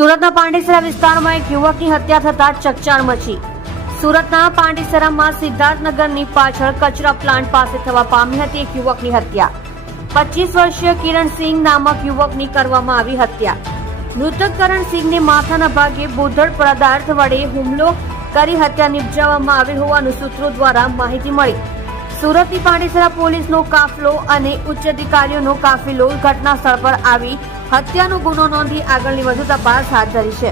સુરતના પાંડેસરા વિસ્તારમાં એક યુવકની હત્યા થતા ચકચાર મચી। સુરતના પાંડેસરામાં સિદ્ધાર્થનગરની પાછળ કચરા પ્લાન્ટ પાસે થવા પામી હતી એક યુવકની હત્યા। 25 વર્ષીય કિરણસિંહ નામક યુવકની કરવામાં આવી હત્યા। મૃતક કરણસિંહને માથાના ભાગે બોધડ પદાર્થ વડે હુમલો કરી હત્યા નિપજાવવામાં આવી હોવાનું સૂત્રો દ્વારા માહિતી મળી। સુરતની પાંડેસરા પોલીસનો કાફલો અને ઉચ્ચ અધિકારીઓનો કાફિલો ઘટના સ્થળ પર આવી હત્યાનો ગુનો નોંધી આગળની વધુ તપાસ હાથ ધરી છે।